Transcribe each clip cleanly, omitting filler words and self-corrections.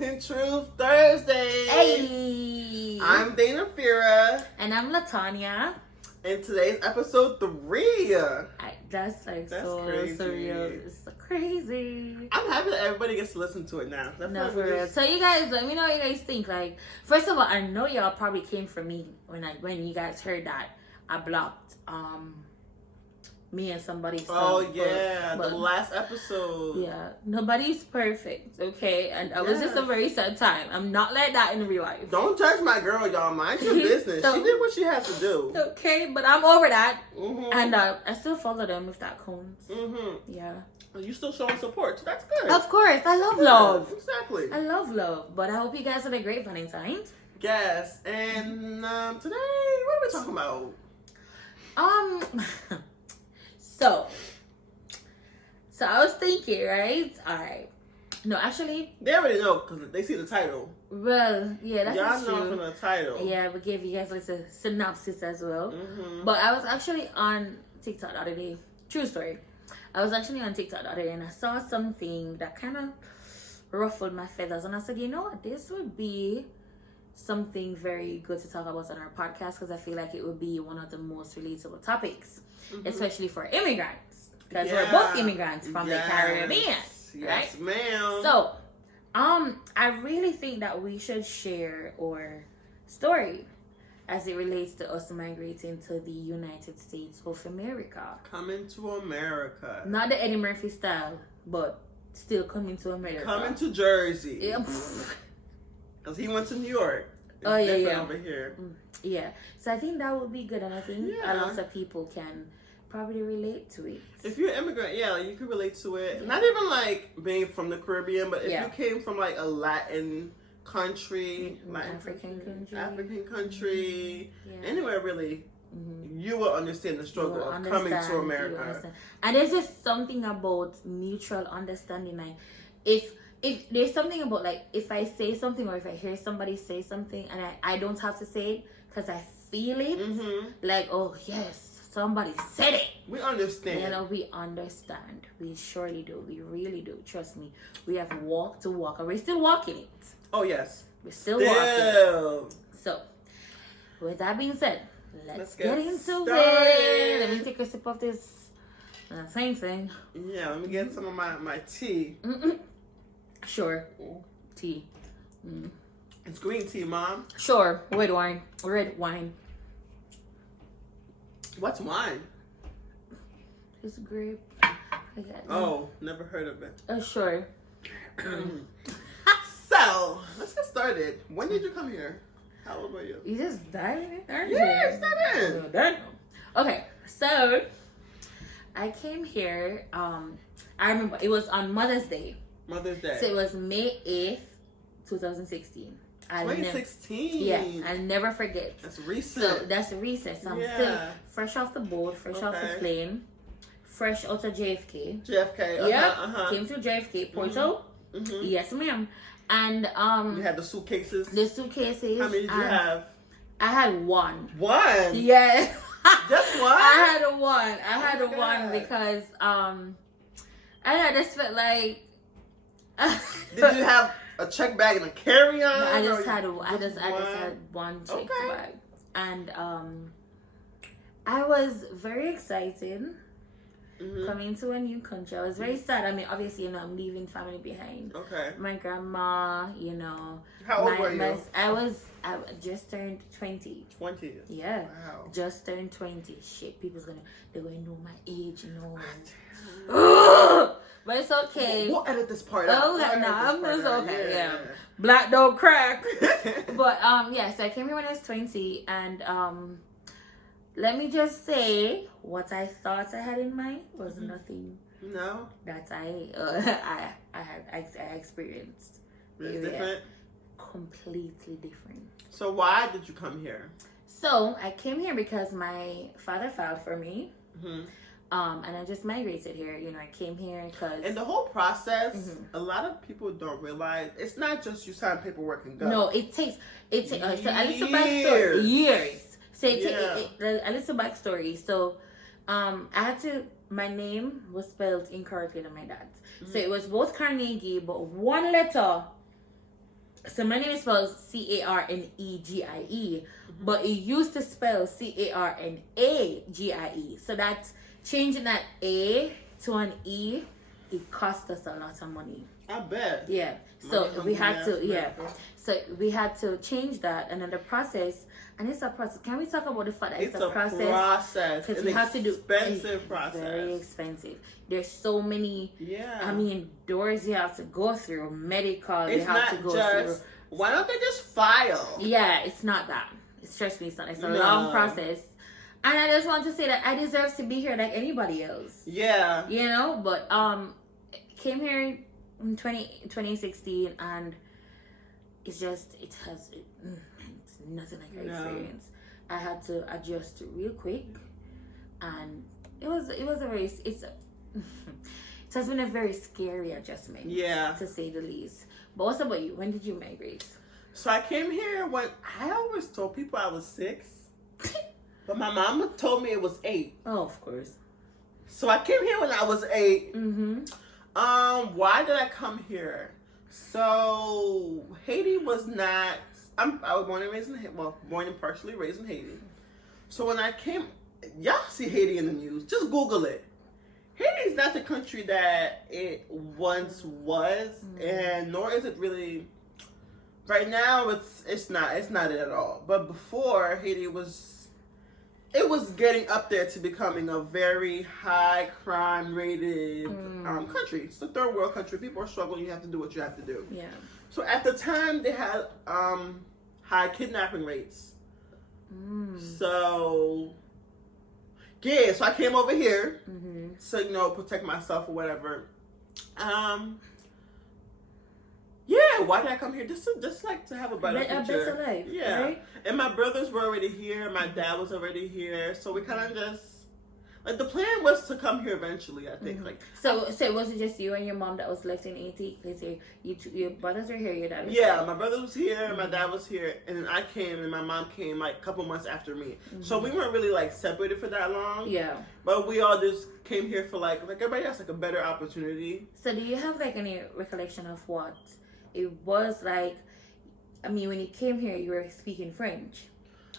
Spoken Truth Thursday. Hey! I'm Dana Fira. And I'm LaTanya. And today's episode 3. That's so crazy. surreal. It's so crazy. I'm happy that everybody gets to listen to it now. No, for real. So you guys, let me know what you guys think. Like, first of all, I know y'all probably came for me when you guys heard that I blocked me and somebody. Oh yeah, the last episode. Yeah, nobody's perfect, okay? And it was just a very sad time. I'm not like that in real life. Don't judge my girl, y'all. Mind your business. She did what she had to do. Okay, but I'm over that. Mm-hmm. And I still follow them if that counts. Mm-hmm. Yeah. You still showing support, so that's good. Of course, I love love. Exactly. I love love, but I hope you guys had a great Valentine's. Yes, and today, what are we talking about? So I was thinking, right? All right. No, actually, they already know because they see the title. Well, yeah, that's y'all true. know from the title. Yeah, we gave you guys like a synopsis as well. Mm-hmm. But I was actually on TikTok the other day. True story. I was actually on TikTok the other day and I saw something that kind of ruffled my feathers, and I said, you know what, this would be something very good to talk about on our podcast because I feel like it would be one of the most relatable topics, especially for immigrants, because we're both immigrants from the Caribbean, right? Yes, ma'am. So, I really think that we should share our story as it relates to us migrating to the United States of America. Coming to America. Not the Eddie Murphy style, but still coming to America. Coming to Jersey. Yeah. Because he went to New York. Oh, yeah. Over here. Yeah. So I think that would be good, and I think a lot of people can probably relate to it. If you're an immigrant, you could relate to it. Not even like being from the Caribbean, but if you came from like a Latin country, like African country, anywhere really, you will understand the struggle of coming to America. And there's just something about mutual understanding. Like, if there's something about, like, if I say something or if I hear somebody say something and I don't have to say it because I feel it, like, oh yes, somebody said it. We understand. You know, we understand. We surely do. We really do. Trust me. We have walked to walk, and we're still walking it. Oh yes, we're still walking. So, with that being said, let's get into it. Let me take a sip of this same thing. Yeah, let me get some of my tea. Sure, tea. It's green tea, Mom. Sure, red wine. Red wine. What's wine? It's grape. Oh, never heard of it. Sure. So, let's get started. When did you come here? How old were you? You just died in it, aren't you? Yeah, started. Okay, so I came here. I remember it was on Mother's Day. Mother's Day. So it was May 8th, 2016. 2016. I'll never forget. That's recent. So that's recent. So I'm still fresh off the boat, fresh off the plane, fresh out of JFK. Came through JFK, Porto. Yes, ma'am. And you had the suitcases. The suitcases. How many did you have? I had one. One? Yeah. Just one? I had one because I just felt like. Did you have a check bag and a carry-on? No, I just had one check bag, and I was very excited coming to a new country. I was very sad. I mean, obviously, I'm leaving family behind. Okay. My grandma, How old were you? I just turned 20. 20. Yeah. Wow. Just turned 20. Shit, they're gonna know my age, But it's okay. We'll edit this part out. Oh, it's okay. Yeah. Black don't crack. But so I came here when I was 20, and let me just say what I thought I had in mind was nothing. No. That I experienced. It's different. Completely different. So why did you come here? So I came here because my father filed for me. And I just migrated here. I came here because... And the whole process, a lot of people don't realize, it's not just you sign paperwork and go. No, it takes so a little backstory. Years. So a little backstory. So my name was spelled incorrectly than my dad's. So it was both Carnegie, but one letter So my name is spelled Carnegie, but it used to spell Carnagie. So that's changing that A to an E. It cost us a lot of money. I bet. Yeah. So we had to. Yeah. So we had to change that, and then the process. And it's a process. Can we talk about the fact that it's a process? Because we have to do expensive process. Very expensive. There's so many. Yeah. I mean, doors you have to go through, medical. It's you have not to go just. through. Why don't they just file? Yeah, it's not that. Trust me, it's not. It's a long process. And I just want to say that I deserve to be here like anybody else. Yeah. You know, but came here in 2016, and it's just it's nothing like our experience. I had to adjust real quick, and it has been a very scary adjustment. Yeah, to say the least. But what about you? When did you migrate? So I came here when I always told people I was 6, but my mama told me it was 8. Oh, of course. So I came here when I was 8. Mm-hmm. Why did I come here? So Haiti was not. I was born and raised in born and partially raised in Haiti. So when I came, y'all see Haiti in the news. Just Google it. Haiti is not the country that it once was, and nor is it really. Right now, it's not it at all. But before, Haiti was getting up there to becoming a very high crime rated country. It's a third world country. People are struggling. You have to do what you have to do. Yeah. So at the time, they had high kidnapping rates. So yeah, so I came over here to protect myself or whatever. Yeah, why did I come here? Just to have a better future. A better life. Yeah. Right? And my brothers were already here. My dad was already here. So we kind of just the plan was to come here eventually. I think So was it just you and your mom that was left in Haiti? Because your brothers were here. Your dad was here. My brother was here. My dad was here, and then I came, and my mom came a couple months after me. So we weren't really separated for that long. Yeah. But we all just came here for everybody has a better opportunity. So do you have any recollection of what it was like? I mean, when you came here, you were speaking French.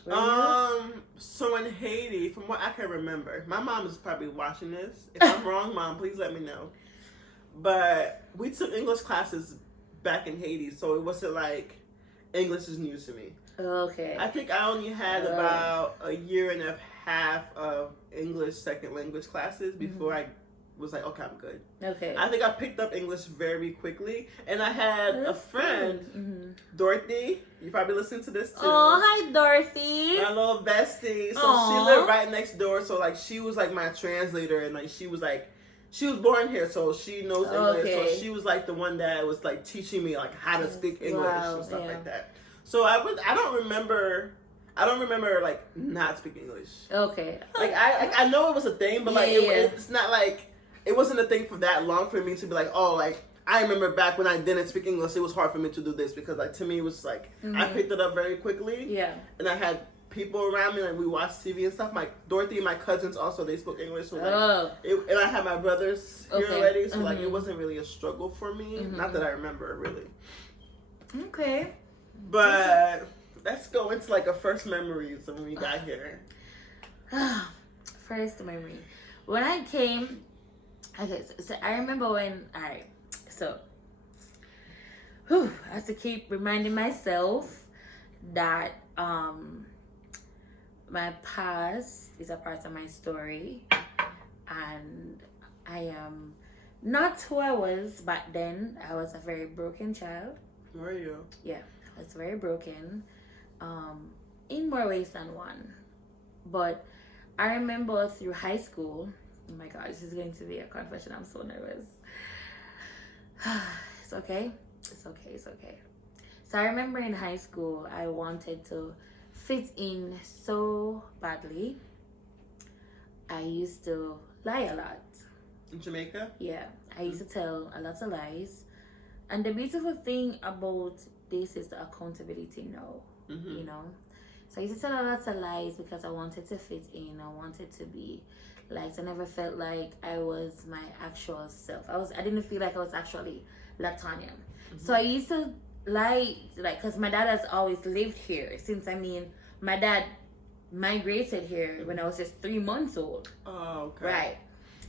So in Haiti, from what I can remember, my mom is probably watching this. If I'm wrong, Mom, please let me know. But we took English classes back in Haiti, so it wasn't English is new to me. Okay. I think I only had about a year and a half of English second language classes before I was okay, I'm good. Okay. I think I picked up English very quickly, and I had a friend, Dorothy. You probably listen to this too. Oh, hi Dorothy. My little bestie. So she lived right next door. So she was my translator, and she was born here, so she knows English. Okay. So she was the one that was teaching me how to speak English and stuff like that. So I don't remember not speaking English. Okay. I know it was a thing, but it's not it wasn't a thing for that long for me to be I remember back when I didn't speak English, it was hard for me to do this because to me it was I picked it up very quickly. Yeah. And I had people around me, we watched TV and stuff. Dorothy and my cousins also, they spoke English. So and I had my brothers here already, so it wasn't really a struggle for me. Not that I remember really. Okay. But let's go into a first memories of when we got here. First memory. When I came, okay, so I remember when, I have to keep reminding myself that my past is a part of my story, and I am not who I was back then. I was a very broken child. Were you? Yeah, I was very broken, in more ways than one. But I remember through high school. Oh my God, this is going to be a confession. I'm so nervous. It's okay. It's okay. So I remember in high school, I wanted to fit in so badly. I used to lie a lot. In Jamaica? Yeah, I used to tell a lot of lies. And the beautiful thing about this is the accountability now, So I used to tell a lot of lies because I wanted to fit in. I wanted to be liked. I never felt like I was my actual self. I didn't feel like I was actually Latanya. So I used to because my dad has always lived here since, my dad migrated here when I was just 3 months old. Oh, okay. Right.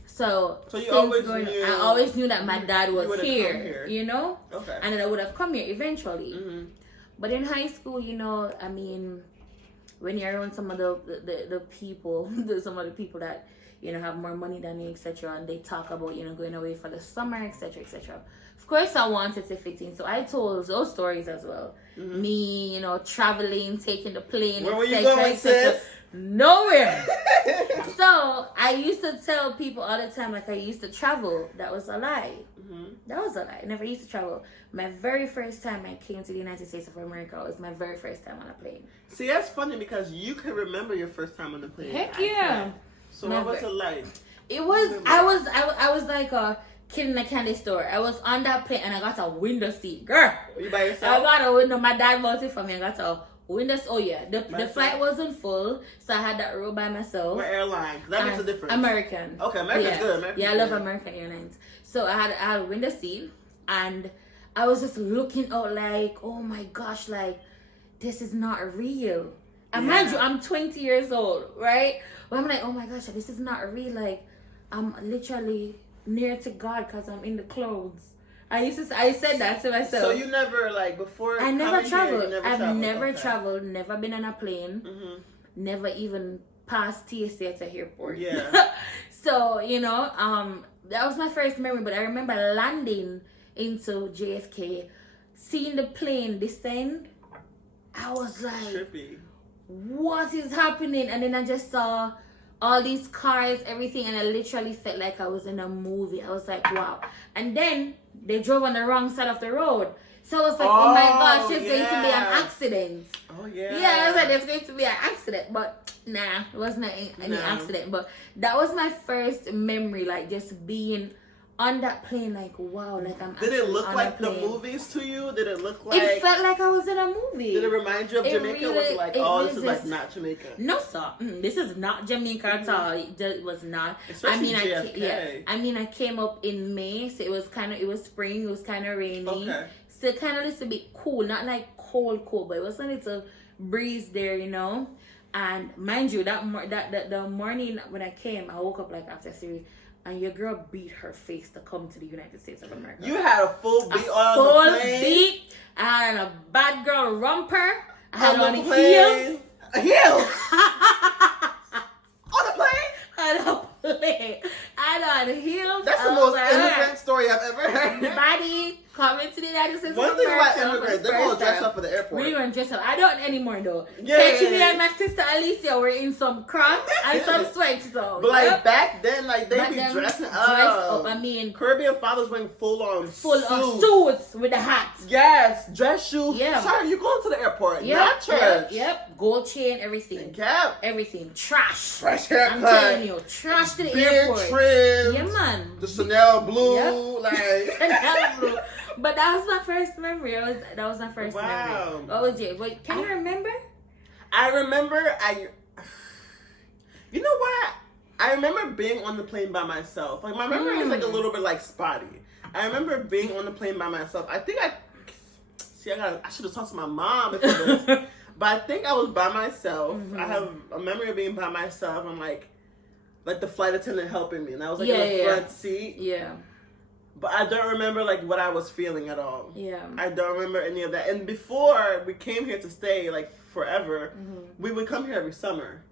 So you always knew. I always knew that my dad was here, you know? Okay. And then I would have come here eventually. Mm-hmm. But in high school, you know, when you're around some of the people, some of the people that, you know, have more money than you, etc., and they talk about, you know, going away for the summer, etc., etc. Of course, I wanted to fit in, so I told those stories as well. Mm-hmm. Me, you know, traveling, taking the plane, where were you going, sis? Nowhere. So I used to tell people all the time, like, I used to travel. That was a lie. Mm-hmm. That was a lie. I never used to travel. My very first time I came to the United States of America was my very first time on a plane. See, that's funny because you can remember your first time on the plane. Heck yeah. So what was it like? It was, I was like a kid in a candy store. I was on that plane and I got a window seat. Girl. Were you by yourself? I got a window. My dad bought it for me. I got a window. Oh yeah. The flight wasn't full, so I had that row by myself. What airline? That makes a difference. American. Okay, American's good. I love American Airlines. So I had a window seat and I was just looking out like, oh my gosh, like, this is not real. And mind you, I'm 20 years old, right? But I'm like, oh my gosh, this is not real. Like, I'm literally near to God because I'm in the clouds. I said that to myself. So you never, like, before I never traveled. I've never okay. traveled, never been on a plane, never even passed TSA at the airport. Yeah. So, you know, that was my first memory, but I remember landing into JFK, seeing the plane descend. I was like, trippy. What is happening? And then I just saw all these cars, everything, and I literally felt like I was in a movie. I was like, wow. And then they drove on the wrong side of the road. So I was like, oh my gosh, there's going to be an accident. Oh, yeah. Yeah, I was like, there's going to be an accident. But nah, it wasn't any accident. But that was my first memory, like just being on that plane, like, wow, like I'm Did it look like the movies to you? Did it look like... It felt like I was in a movie. Did it remind you of Jamaica? Was it like, this is like not Jamaica? No, sir. This is not Jamaica at all. It was not. Especially JFK. I came up in May, so it was spring, it was kind of rainy. Okay. So kind of a little bit cool, not like cold, but it was a little breeze there, you know. And mind you, the morning when I came, I woke up like after 3. And your girl beat her face to come to the United States of America. You had a full beat on the plane? Beat. I had a bad girl romper. I had on heels. Heels? On the plane? On the plane. I had on heels. That's the most immigrant story I've ever heard. Everybody coming to the United States One thing about immigrants, they're going to dress up for the airport. We don't dress up. I don't anymore though. Yeah. Actually, and my sister Alicia were in some Crocs and some sweats though. But like back then, like they be dressing up. I mean, Caribbean fathers wearing full on suits with the hats. Yes, dress shoes. Yeah. Sorry, you going to the airport? Not church. Yep. Gold chain, everything. Cap. Everything. Trash. Fresh haircut. I'm telling you, trash to the airport. Trim. Yeah, man. The Chanel blue, like. Chanel blue. But that was my first memory. That was my first memory. What was it? Wait, can you remember? I remember. You know what? I remember being on the plane by myself. Like my memory is like a little bit like spotty. I remember being on the plane by myself. I think I should have talked to my mom before this. But I think I was by myself. I have a memory of being by myself and like the flight attendant helping me, and I was like in the front seat. Yeah. But I don't remember like what I was feeling at all. Yeah. I don't remember any of that. And before we came here to stay like forever, we would come here every summer.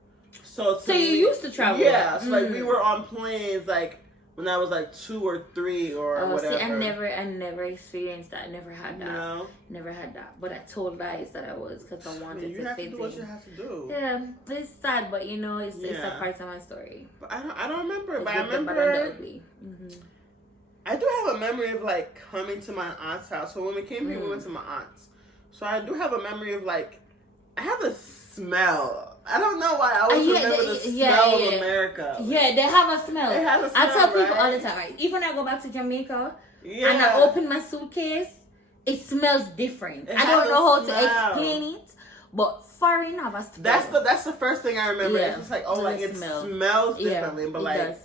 So you used to travel? Yeah. So like we were on planes like when I was like 2 or 3 or whatever. See, I never experienced that. I never had that. No. Never had that. But I told lies that I was because I wanted to fit in. You have to do what you have to do. Yeah. It's sad, but you know, it's a part of my story. But I don't remember. But I remember. I do have a memory of like coming to my aunt's house. So when we came here, we went to my aunt's. So I do have a memory of like, I have a smell. I don't know why I always remember the smell of America. Yeah, they have a smell. They have a smell. I tell people all the time, right? Even when I go back to Jamaica and I open my suitcase, it smells different. I don't know how to explain it, but foreign have a smell. That's the first thing I remember. Yeah. It's just like, like it smells differently, but like.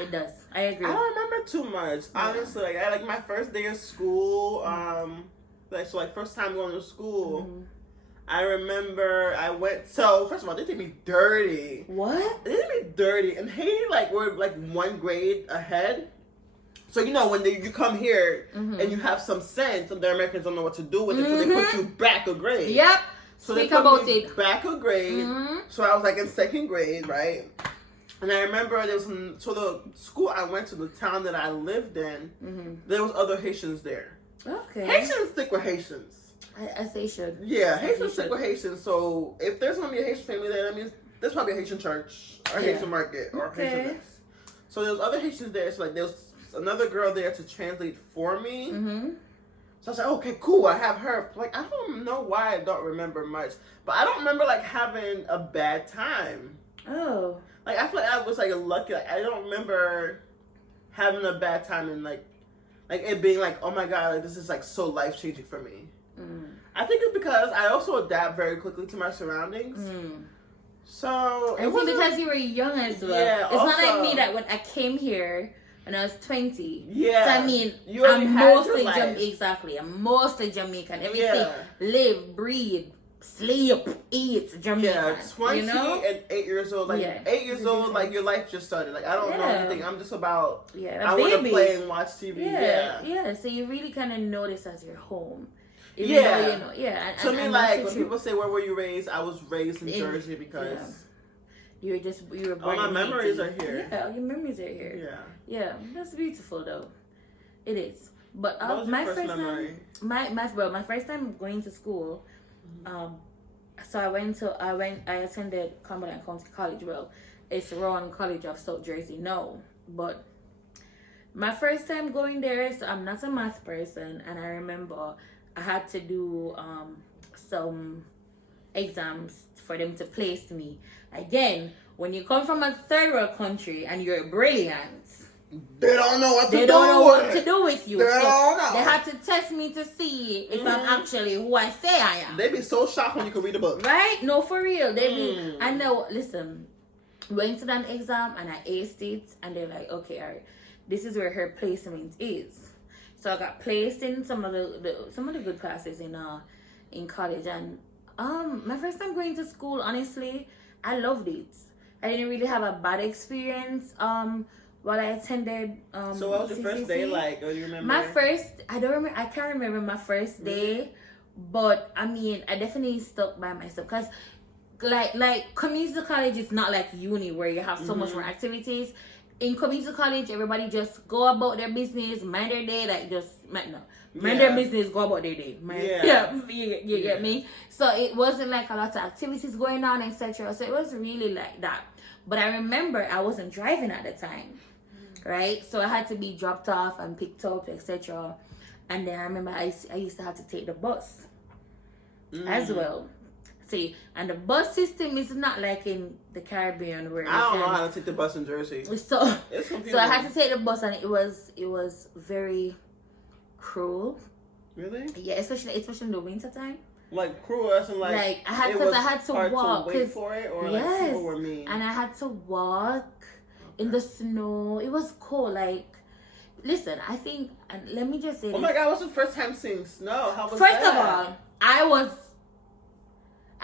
It does. I agree. I don't remember too much, honestly. Like my first day of school, like first time going to school. I remember I went. So first of all, they did me dirty. What? They did me dirty. And Haiti, like, we're like 1 grade ahead. So you know when you come here and you have some sense, the Americans don't know what to do with it, so they put you back a grade. Yep. So they put me back a grade. So I was like in 2nd grade, right? And I remember there was the school I went to, the town that I lived in, there was other Haitians there. Okay. Haitians stick with Haitians. I say should. Yeah, Haitians stick with Haitians. So if there's gonna be a Haitian family there, that means there's probably a Haitian church or a Haitian market or Haitian this. So there was other Haitians there. So like there was another girl there to translate for me. So I was like, okay, cool. I have her. Like I don't know why I don't remember much, but I don't remember like having a bad time. Oh. Like I feel like I was like lucky. Like I don't remember having a bad time and like it being like, oh my god, like, this is like so life changing for me. I think it's because I also adapt very quickly to my surroundings. So I think because you were young as well. Yeah, it's not like me that when I came here when I was 20. Yeah. So I mean, I'm mostly Jamaican. Everything, live, breathe, sleep, eat Jamaican. Yeah, 20 and 8 years old. Like 8 years old, like your life just started. Like I don't know anything. I'm just about. I want to play and watch TV. Yeah. So you really kind of know this as your home. Even though, you know, to me, like when people say, "Where were you raised?" I was raised in Jersey because you were born. All my memories are here. Yeah, your memories are here. Yeah, that's beautiful though. It is. But my first memory? Time, my first time going to school, so I attended Cumberland County College. Well, it's Rowan College of South Jersey. No, but my first time going there, so I'm not a math person, and I remember I had to do some exams for them to place me. Again, when you come from a third world country and you're brilliant, they don't know what to do. They don't know what to do with you. They don't know. They had to test me to see if I'm actually who I say I am. They be so shocked when you can read a book. Right? No, for real. They be. I know. Listen, went to that exam and I aced it, and they're like, okay, all right, this is where her placement is. So I got placed in some of the good classes in college, and my first time going to school, honestly, I loved it. I didn't really have a bad experience while I attended. So what was your first day like? Or do you remember? I can't remember my first day, but I mean, I definitely stuck by myself because like community college is not like uni where you have so much more activities. In community college, everybody just go about their business, mind their day, like just mind their business, go about their day. You get me? So it wasn't like a lot of activities going on, etc. So it was really like that. But I remember I wasn't driving at the time, right? So I had to be dropped off and picked up, etc. And then I remember I used to have to take the bus as well. See, and the bus system is not like in the Caribbean where I don't know how to take the bus in Jersey. So I had to take the bus, and it was very cruel. Really? Yeah, especially in the winter time. Like cruel, as in like I had to walk. To wait for it, or like people were mean. And I had to walk in the snow. It was cold. Like, listen, I think, and let me just say. Oh my God! What's the first time seeing snow? How was First that? of all,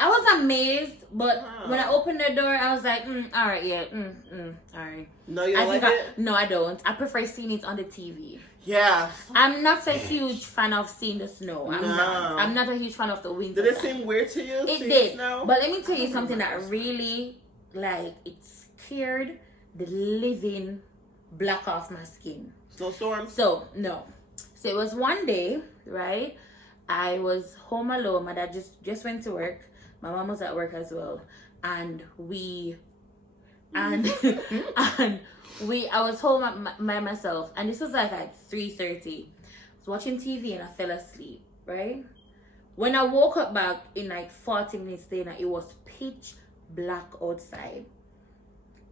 I was amazed, but when I opened the door, I was like, all right, yeah, all right. No, you don't like it? No, I don't. I prefer seeing it on the TV. Yeah. I'm not a huge fan of seeing the snow. I'm not a huge fan of the winter. Did it seem weird to you? It did. Snow? But let me tell you something that really, like, it scared the living black off my skin. Snowstorm? So, no. So it was one day, right? I was home alone. My dad just went to work. My mom was at work as well, and I was home by myself, and this was like at 3:30. I was watching TV and I fell asleep. Right when I woke up back in like 40 minutes later, it was pitch black outside,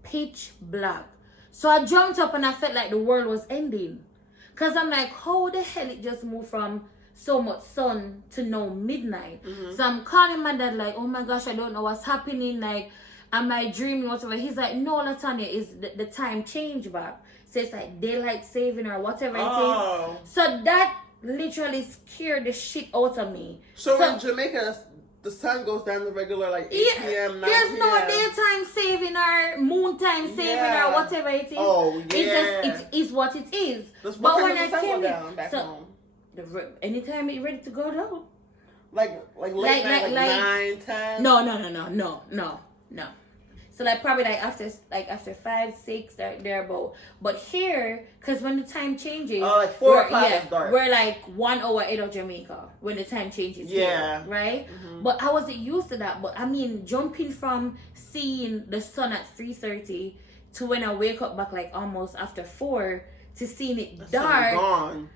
pitch black. So I jumped up and I felt like the world was ending, cause I'm like, how the hell it just moved from so much sun to now midnight. So I'm calling my dad like, oh my gosh, I don't know what's happening, like, am I dreaming, whatever. He's like, no, Latanya, is the time change back, so it's like daylight saving or whatever it is. So that literally scared the shit out of me. So in Jamaica, the sun goes down to regular like 8 p.m. 9 There's p.m. no daytime saving or moon time saving or whatever it is. Oh yeah. It's just, it is what it is. But when I came down back home? Anytime it's ready to go down. Like late night, like 9, 10? No. So like probably like after 5, 6 they're about. But here, because when the time changes, like 4 o'clock is dark. We're like 1 hour ahead of Jamaica when the time changes. Yeah. Here, right. Mm-hmm. But I wasn't used to that. But I mean, jumping from seeing the sun at 3:30 to when I wake up back like almost after 4 to seeing it dark. Gone.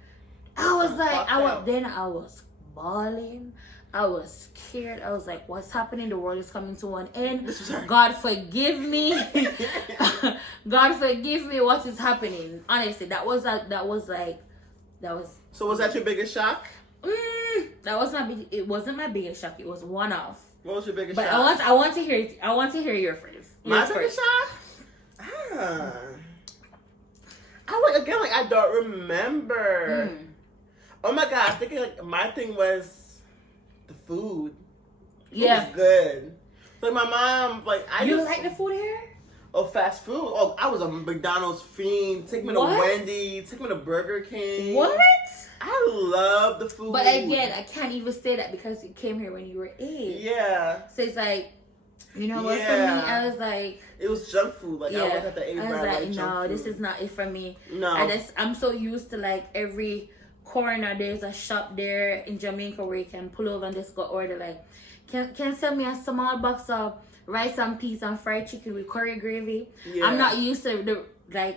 I was like, I was bawling. I was scared. I was like, what's happening? The world is coming to an end. God forgive me. God forgive me. What is happening? Honestly, that was. So was that your biggest shock? That was it wasn't my biggest shock. It was one off. What was your biggest shock? But I want to hear it. I want to hear your first. My biggest shock? I don't remember. Oh my God, I think like my thing was the food. It was good. Like my mom, like You like the food here? Oh, fast food. Oh, I was a McDonald's fiend. Take me to Wendy's. Take me to Burger King. What? I love the food. But again, I can't even say that because you came here when you were 8. Yeah. So it's like, you know what? For me, I was like, it was junk food. Like I was at the age where I was like, this is not it for me. No. I'm so used to like every corner there's a shop there in Jamaica where you can pull over and just go order like, can sell me a small box of rice and peas and fried chicken with curry gravy. Yeah. I'm not used to that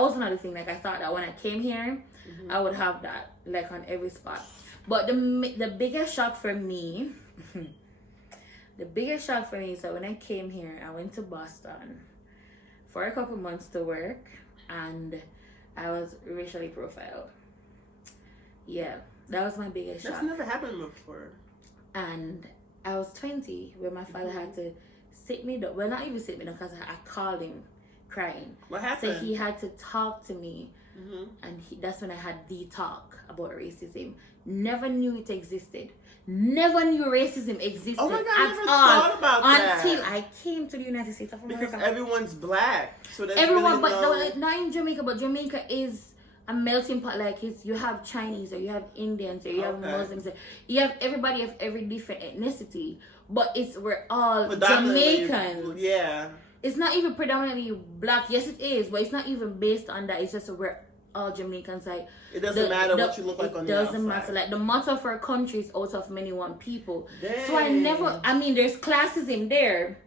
was another thing. Like I thought that when I came here, I would have that like on every spot. But the biggest shock for me, so when I came here, I went to Boston for a couple months to work, and I was racially profiled. Yeah, that was my biggest shock. That's never happened before. And I was 20 when my father had to sit me down. Well, not even sit me down because I called him crying. What happened? So he had to talk to me. And that's when I had the talk about racism. Never knew it existed. Never knew racism existed. Oh my God, I never thought about that. Until I came to the United States of America. Because everyone's black. So there's everyone, really but not in Jamaica, but Jamaica is a melting pot. Like you have Chinese, or you have Indians, or you have Muslims, you have everybody of every different ethnicity, but we're all Jamaicans. Yeah, it's not even predominantly black. Yes, it is, but it's not even based on that. It's just we're all Jamaicans. Like it doesn't matter what you look like on the outside. It doesn't matter. Like the motto for a country is out of many one people. Dang. So I mean, there's classism there,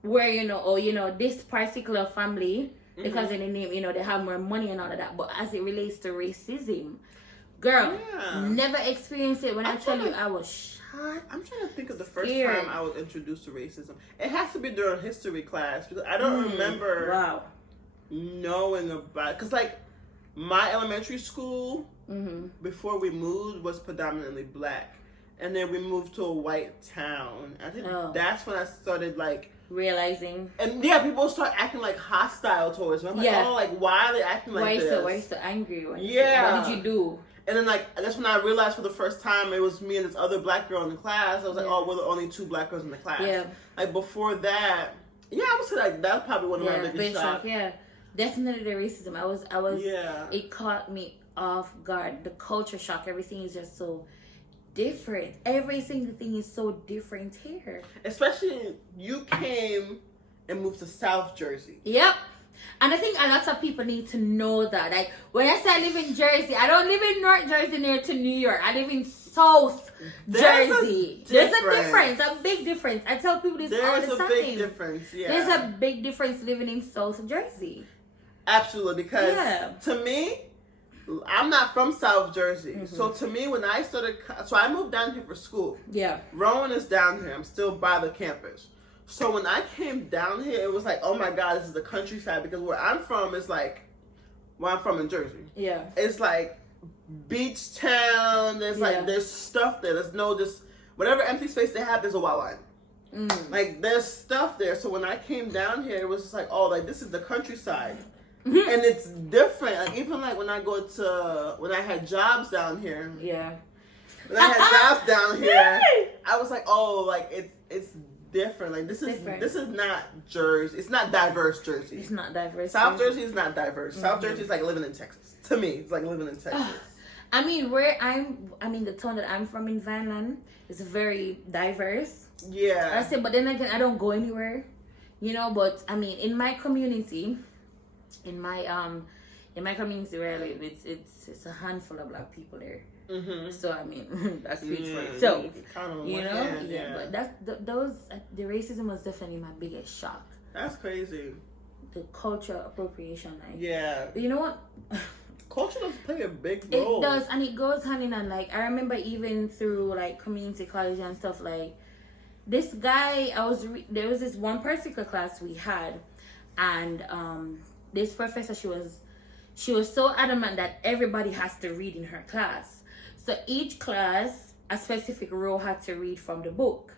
where this particular family. Because in the name, they have more money and all of that. But as it relates to racism, girl, never experienced it. When I tell you, I was shocked. I'm trying to think of the first time I was introduced to racism. It has to be during history class because I don't remember knowing about it. Because like my elementary school before we moved was predominantly black, and then we moved to a white town. I think that's when I started like realizing, and people start acting like hostile towards me. I'm like, why are they acting like this? Why are you so angry? What did you do? And then that's when I realized for the first time it was me and this other black girl in the class. I was like, we're the only 2 black girls in the class. Yeah. Like before that, I would say like that's probably one of my biggest shocks. Yeah, definitely the racism. I was. It caught me off guard. The culture shock. Everything is just so different. Every single thing is so different here. Especially you came and moved to South Jersey. Yep. And I think a lot of people need to know that. Like when I say I live in Jersey, I don't live in North Jersey near to New York. I live in South Jersey. There's a difference, a big difference. I tell people this all the time. There's a big difference, yeah. There's a big difference living in South Jersey. Absolutely, because to me, I'm not from South Jersey. So to me, when I started, I moved down here for school. Yeah. Rowan is down here. I'm still by the campus. So when I came down here, it was like, oh my God, this is the countryside. Because where I'm from is like, where I'm from in Jersey. Yeah. It's like beach town. There's there's stuff there. There's whatever empty space they have, there's a wild line. Like there's stuff there. So when I came down here, it was just like, oh, like this is the countryside. And it's different. Like even like when I had jobs down here. Yeah. When I had jobs down here, I was like, oh, like it's different. Like this is not Jersey. It's not diverse Jersey. It's not diverse. South Jersey is not diverse. Mm-hmm. South Jersey is like living in Texas. To me, it's like living in Texas. I mean, the town that I'm from in Vineland is very diverse. Yeah. I say, but then again, I don't go anywhere, you know. But I mean, in my community, in my community where I live, it's a handful of black people there. Mm-hmm. So I mean, that speaks for itself. You know, yeah. But the racism was definitely my biggest shock. That's crazy. The cultural appropriation, like But you know what? Culture does play a big role. It does, and it goes hand in hand. Like I remember even through like community college and stuff. Like this guy, there was this one particular class we had, and this professor, she was so adamant that everybody has to read in her class. So each class, a specific row had to read from the book.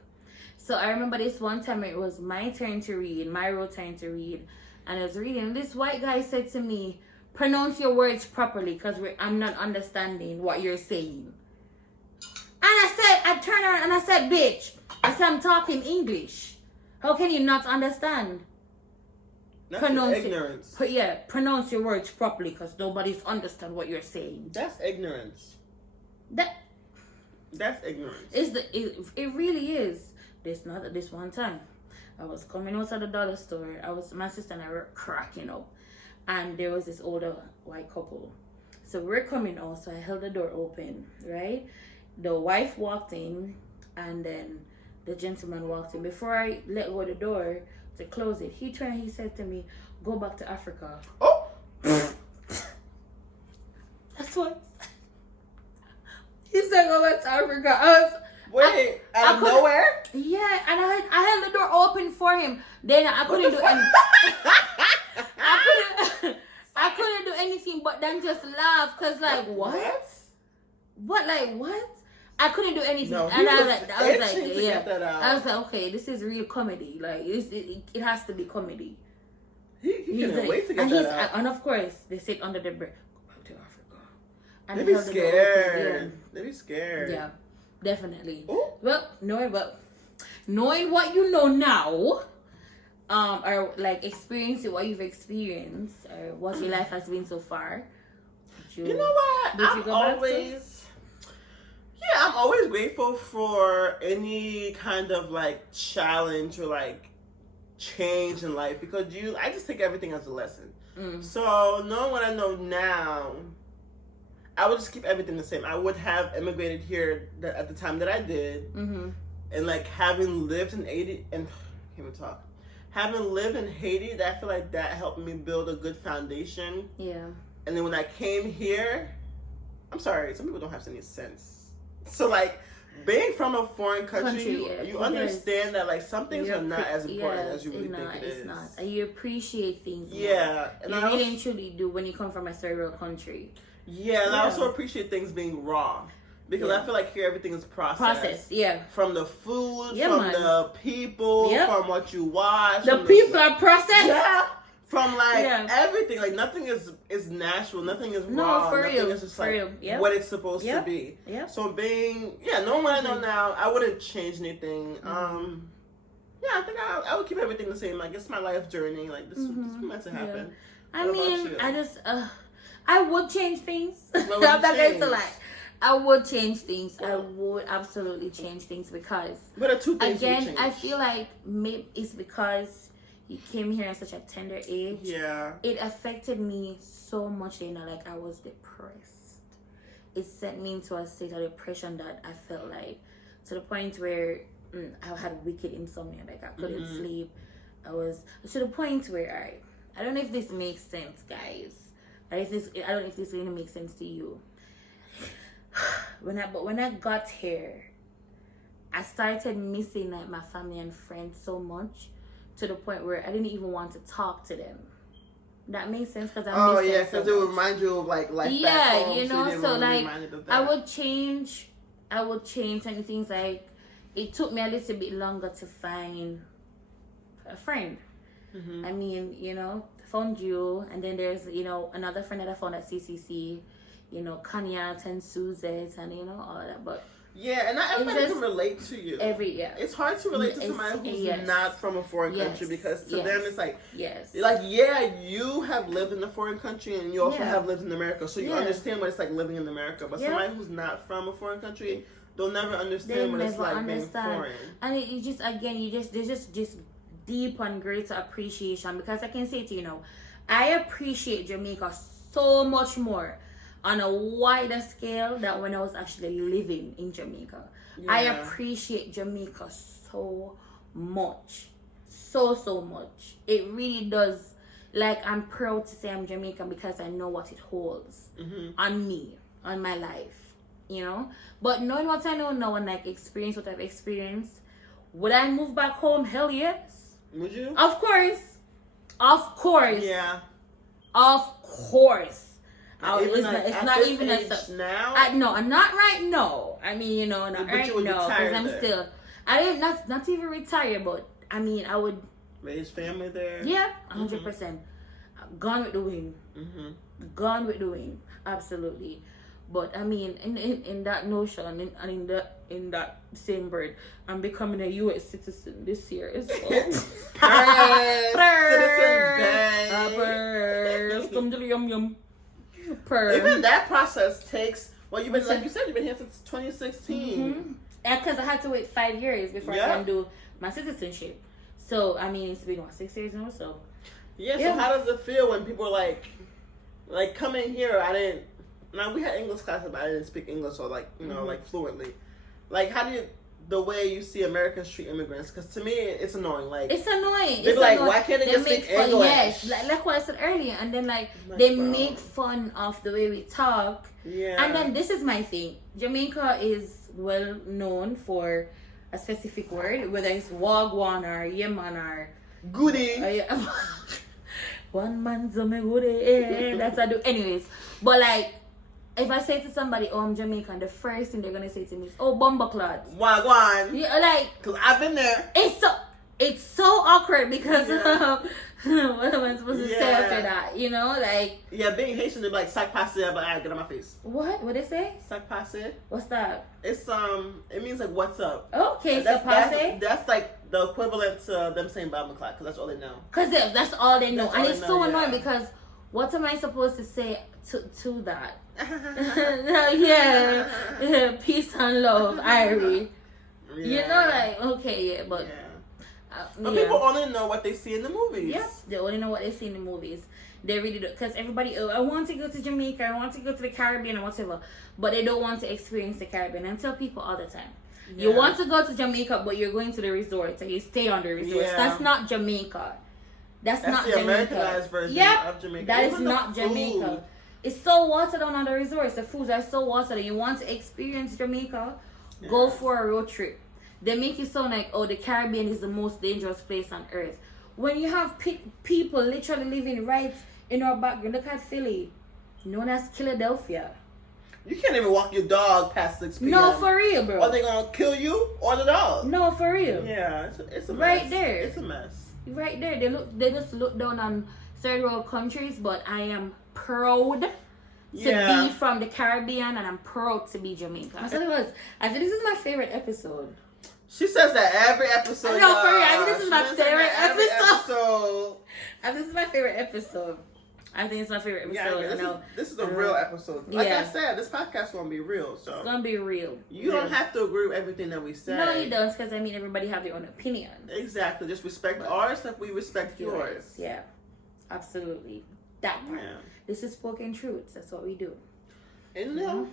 So I remember this one time it was my turn to read, my row turn to read, and I was reading. And this white guy said to me, "Pronounce your words properly, because I'm not understanding what you're saying." And I turned around and I said, "Bitch, I said I'm talking English. How can you not understand?" That's ignorance. Pronounce your words properly, because nobody's understand what you're saying. That's ignorance. That's ignorance. It really is. This one time, I was coming out of the dollar store. My sister and I were cracking up, and there was this older white couple. So we're coming out. So I held the door open. Right, the wife walked in, and then the gentleman walked in. Before I let go of the door to close it, he turned. He said to me, "Go back to Africa." Oh. That's what he said. Go back to Africa. Out of nowhere? Yeah, and I held the door open for him. Then I couldn't do anything. I couldn't do anything but then just laugh, cause like what? What? I couldn't do anything, no, and I was like, yeah. I was like, okay, this is real comedy. Like it has to be comedy. He couldn't wait to get that out. And of course, they sit under the breath. Go back to Africa. And they be scared. They be scared. Yeah, definitely. Ooh. Well, knowing what you know now, or like experiencing what you've experienced, or what your life has been so far. You know what? I'm always grateful for any kind of like challenge or like change in life, because I just take everything as a lesson. So knowing what I know now, I would just keep everything the same. I would have immigrated here at the time that I did, and like having lived in Haiti, having lived in Haiti, I feel like that helped me build a good foundation. Yeah. And then when I came here, I'm sorry, some people don't have any sense. So like being from a foreign country, you understand that like some things are not as important as you really think it is. It's not. And you appreciate things more. Yeah. And you really and truly do when you come from a third world country. Yeah, and I also appreciate things being raw. Because I feel like here everything is processed. From the food, from the people, from what you watch. The people are processed. Yeah. From like everything. Like nothing is natural. Nothing is raw. No, for nothing real. is just like what it's supposed to be. Yep. So knowing what I know now, I wouldn't change anything. I think I would keep everything the same. Like it's my life journey. Like this is meant to happen. I would change things. I'm not going to lie. I would change things. I would absolutely change things, because what are two things again, I feel like maybe it's because you came here at such a tender age. Yeah. It affected me so much, like I was depressed. It sent me into a state of depression that I felt like, to the point where I had wicked insomnia. Like I couldn't sleep. I was to the point where I don't know if this makes sense, guys. I don't know if this really makes sense to you. When I got here, I started missing like my family and friends so much, to the point where I didn't even want to talk to them. That makes sense, because because it would remind you of like life back home. So like I would change certain things. Like it took me a little bit longer to find a friend. I mean, you know, found you, and then there's, you know, another friend that I found at CCC, you know, Kanyat and Suzette, and you know, all of that. But yeah, and not everybody can relate to you. It's hard to relate to somebody who's not from a foreign country, because to them it's like, you have lived in a foreign country and you also have lived in America, so you understand what it's like living in America. But somebody who's not from a foreign country, they'll never understand what it's like being foreign. And it just, again, there's just deep and greater appreciation, because I can say to you know, I appreciate Jamaica so much more on a wider scale than when I was actually living in Jamaica. I appreciate Jamaica so much. So much. It really does. Like, I'm proud to say I'm Jamaican because I know what it holds on me, on my life, you know? But knowing what I know now and like experience what I've experienced, would I move back home? Hell yes. Would you? Of course. Yeah. Of course. It's not even a now. No, not right now. I mean, you know, not right now, because I'm still. I am not even retired, but I mean, I would raise family there. Yeah, 100%. Gone with the wind. Gone with the wind. Absolutely. But I mean, in that notion, and in that same breath, I'm becoming a U.S. citizen this year as well. Citizen. Even that process takes. Well, you've been like you said, you've been here since 2016. Because I had to wait 5 years before I can do my citizenship. So I mean, it's been 6 years now. So so how does it feel when people are like coming here? I didn't. Now we had English classes, but I didn't speak English or like, you know, like fluently. Like, how do you, the way you see Americans treat immigrants? Because to me, it's annoying. Like, it's annoying. They're like, why can't they just speak English? Yes, like what I said earlier, and then they make fun of the way we talk. Yeah. And then this is my thing. Jamaica is well known for a specific word, whether it's wagwan or yeman or goody. One man's a me goody. That's I do. Anyways, but like, if I say to somebody, "Oh, I'm Jamaican," the first thing they're gonna say to me is, "Oh, bumbleclods." Wagwan. Yeah, like, cause I've been there. It's so awkward because what am I supposed to say after that? You know, like, being Haitian, they're like sac passe, but I get on my face. What they say? Sac passe. What's that? It's it means like what's up. Okay, sac passe. That's like the equivalent to them saying bumbleclot, because that's all they know. Because that's all they know, and it's so annoying because what am I supposed to say to that? Peace and love, Irie. You know, like, okay, but but people only know what they see in the movies. Yeah, they only know what they see in the movies. They really do, because everybody, I want to go to Jamaica, I want to go to the Caribbean or whatever, but they don't want to experience the Caribbean. I tell people all the time, you want to go to Jamaica, but you're going to the resort, and you stay on the resort. That's not Jamaica. That's not the Jamaica. Americanized version of Jamaica. That is not Jamaica. It's so watered down on the resorts. The foods are so watered down. You want to experience Jamaica? Go for a road trip. They make it sound like, oh, the Caribbean is the most dangerous place on earth. When you have people literally living right in our background, look at Philly, known as Philadelphia. You can't even walk your dog past 6 p.m. No, for real, bro. Are they gonna kill you or the dog? No, for real. Yeah, it's a mess. Right there. It's a mess. Right there. They just look down on third world countries, but I am proud to be from the Caribbean, and I'm proud to be Jamaican. I think this is my favorite episode. She says that every episode. No, for real. I think this is my favorite episode. I think this is my favorite episode. I think it's my favorite episode. Yeah, this is a real episode. Like I said, this podcast is gonna be real. So it's gonna be real. You don't have to agree with everything that we say. No, you don't, because I mean, everybody have their own opinion. Exactly. Just respect ours, like we respect yours. Yeah, absolutely. That part. Yeah. This is spoken truths. That's what we do. And you know,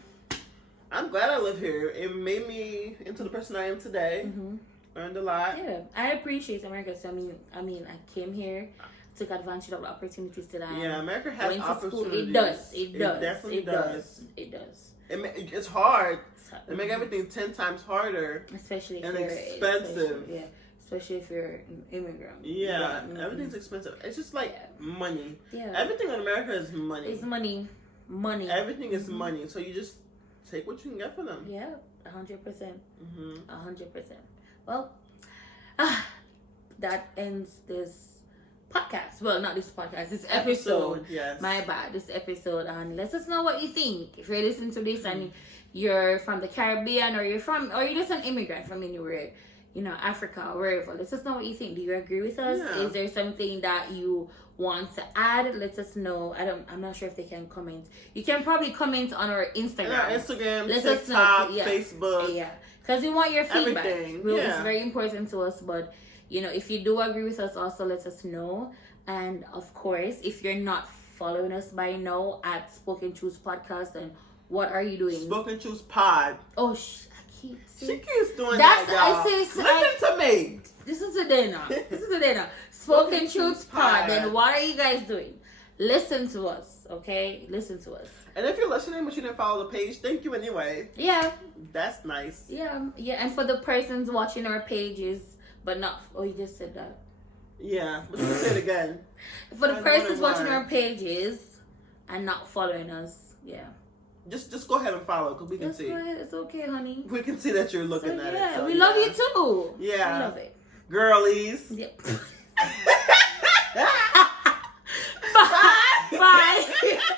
I'm glad I live here. It made me into the person I am today. Learned a lot. Yeah, I appreciate America. So I mean, I came here, took advantage of the opportunities that I had. Yeah, America has opportunities. It does. It definitely does. It does. It's hard. They make everything 10 times harder. Especially if and expensive. Especially if you're an immigrant. Yeah, everything's expensive. It's just like money. Yeah. Everything in America is money. It's money. Money. Everything is money. So you just take what you can get for them. Yeah, 100%. 100%. Well, that ends this podcast. Well, not this podcast, this episode. Yes. My bad, this episode. And let us know what you think. If you're listening to this and you're from the Caribbean, or you're just an immigrant from anywhere, Africa or wherever, let us know what you think. Do you agree with us? Yeah. Is there something that you want to add? Let us know. I'm not sure if they can comment. You can probably comment on our Instagram. Let TikTok, Facebook. Yeah. Because we want your feedback. Everything. It's very important to us. But, if you do agree with us, also let us know. And, of course, if you're not following us by now at Spoken Truth Podcast, then what are you doing? Spoken Truth Pod. Oh, she keeps doing that, y'all. Listen to me. This is a dinner. Spoken Truth Pod. Then what are you guys doing? Listen to us, okay? Listen to us. And if you're listening but you didn't follow the page, thank you anyway. Yeah. That's nice. Yeah. And for the persons watching our pages, but not... Oh, you just said that. Yeah, but you can say it again. For the persons watching our pages and not following us, yeah. Just go ahead and follow, because we can see. Go ahead. It's okay, honey. We can see that you're looking at it. So, we love you too. Yeah. We love it. Girlies. Yep. Bye. Bye.